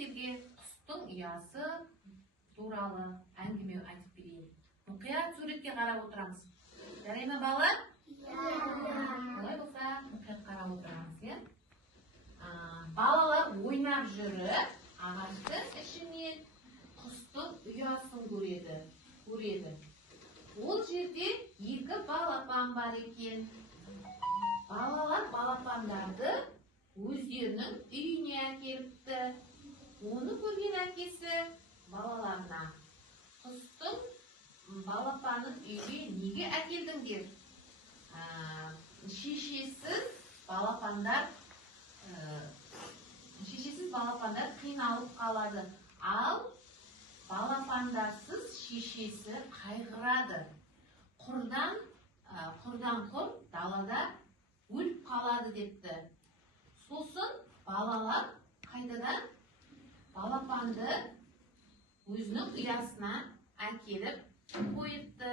сендерге құстың ұясы туралы әңгіме айтып берейін. Мұқият суретке қарап отырамыз. Жарай ма балалар? Олай болса, мұқият қарап отырамыз. Балалар ойнап жүріп, ағаштың ішінен құстың ұясын көреді. Ол жерде екі балапан бар екен. Балалар балапандарды өздерінің үйіне әкеліпті. Оны көрген әкесі балаларына: құстың балапанын үйге неге әкелдіңдер? Шешесіз балапандар қиналып қалады. Ал балапандарсыз шешесі қайғырады. Құрдан құр далада өліп қалады депті. Сосын балалар қайтадан балапанды өзінің ұясына әкеліп қойыпты.